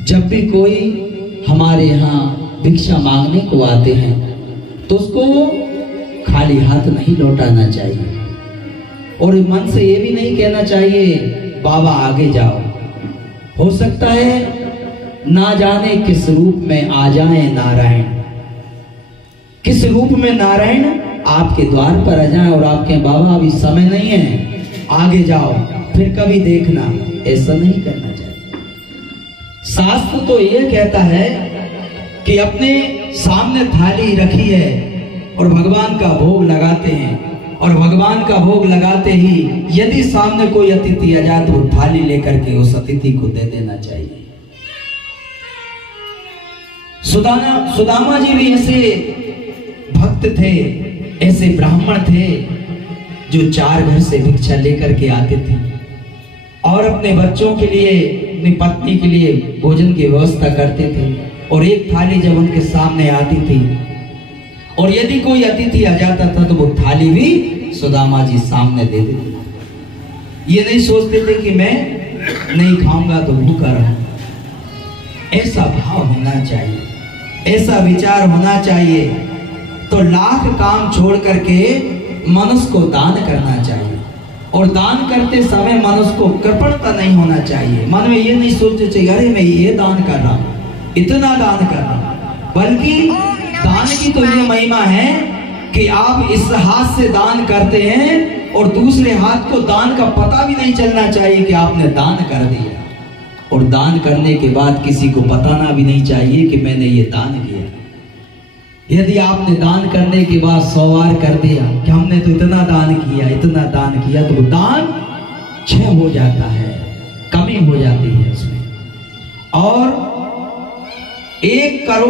जब भी कोई हमारे यहाँ भिक्षा मांगने को आते हैं तो उसको खाली हाथ नहीं लौटाना चाहिए, और मन से ये भी नहीं कहना चाहिए बाबा आगे जाओ। हो सकता है ना जाने किस रूप में आ जाए नारायण, किस रूप में नारायण आपके द्वार पर आ जाए और आपके बाबा अभी समय नहीं है, आगे जाओ फिर कभी देखना। ऐसा नहीं करना चाहिए। शास्त्र तो ये कहता है कि अपने सामने थाली रखी है और भगवान का भोग लगाते हैं, और भगवान का भोग लगाते ही यदि सामने कोई अतिथि आ जाए तो वो थाली लेकर के उस अतिथि को दे देना चाहिए। सुदामा जी भी ऐसे भक्त थे, ऐसे ब्राह्मण थे जो 4 घर से भिक्षा लेकर के आते थे और अपने बच्चों के लिए, अपनी पत्नी के लिए भोजन की व्यवस्था करते थे। और एक थाली जब उनके सामने आती थी और यदि कोई अतिथि आ जाता था तो वो थाली भी सुदामा जी सामने दे देते। ये नहीं सोचते थे कि मैं नहीं खाऊंगा तो भूखा रहूं। ऐसा भाव होना चाहिए, ऐसा विचार होना चाहिए। तो लाख काम छोड़ करके मनुष्य को दान करना चाहिए, और दान करते समय मनुष्य को कृपणता नहीं होना चाहिए। मन में ये नहीं सोचना चाहिए अरे मैं ये दान कर रहा हूं, इतना दान कर रहा हूं, बल्कि दान की तो ये महिमा है कि आप इस हाथ से दान करते हैं और दूसरे हाथ को दान का पता भी नहीं चलना चाहिए कि आपने दान कर दिया। और दान करने के बाद किसी को बताना भी नहीं चाहिए कि मैंने ये दान किया। यदि आपने दान करने के बाद 100 बार कर दिया कि हमने तो इतना दान किया, इतना दान किया, तो वो दान क्षय हो जाता है, कमी हो जाती है उसमें। और 1 करोड़